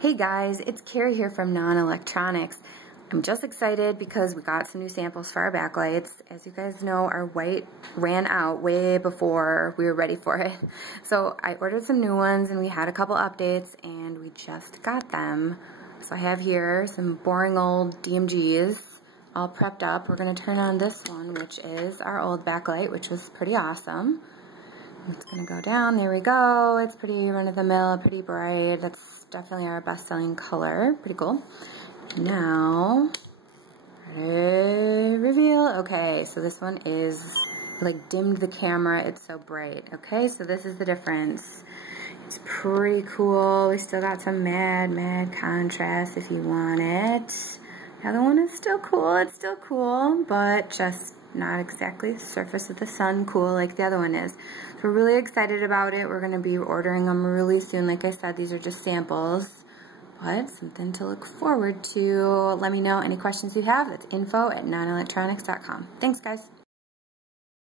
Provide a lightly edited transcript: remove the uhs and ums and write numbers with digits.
Hey guys, it's Carrie here from Non-Electronics. I'm just excited because we got some new samples for our backlights. As you guys know, our white ran out way before we were ready for it. So I ordered some new ones and we had a couple updates and we just got them. So I have here some boring old DMGs all prepped up. We're going to turn on this one, which is our old backlight, which was pretty awesome. It's going to go down. There we go. It's pretty run-of-the-mill, pretty bright. That's definitely our best-selling color. Pretty cool. Now, ready, reveal. Okay, so this one is, like, dimmed the camera. It's so bright. Okay, so this is the difference. It's pretty cool. We still got some mad contrast if you want it. The other one is still cool. It's still cool, but just not exactly the surface of the sun cool like the other one is. So we're really excited about it. We're going to be ordering them really soon. Like I said, these are just samples, but something to look forward to. Let me know any questions you have. That's info@nonelectronics.com. Thanks, guys.